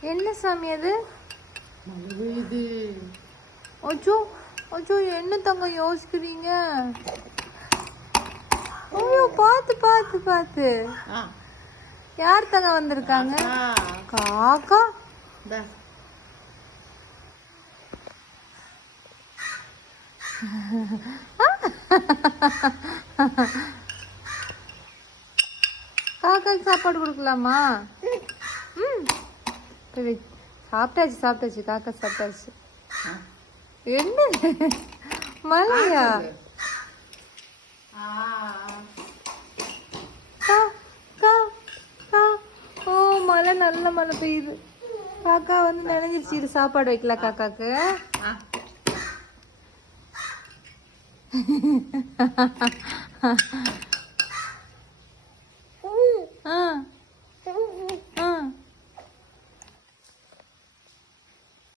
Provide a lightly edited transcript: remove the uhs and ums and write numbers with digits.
என்ன சாமி அது? இது அச்சோ அச்சோ, என்ன தங்க யோசிக்கிறீங்க? ஐயோ, பார்த்து பார்த்து பார்த்து. யார் தங்க வந்திருக்காங்க? காக்கா. காக்காக்கு சாப்பாடு கொடுக்கலாமா? சாப்பிட்டாச்சு சாப்பிட்டாச்சு, காக்கா சாப்பிட்டாச்சு. என்ன மழையா? ஓ, மழை, நல்ல மழை பெய்யுது. காக்கா வந்து நினைஞ்சிருச்சு. இது சாப்பாடு வைக்கலாம் காக்காக்கு.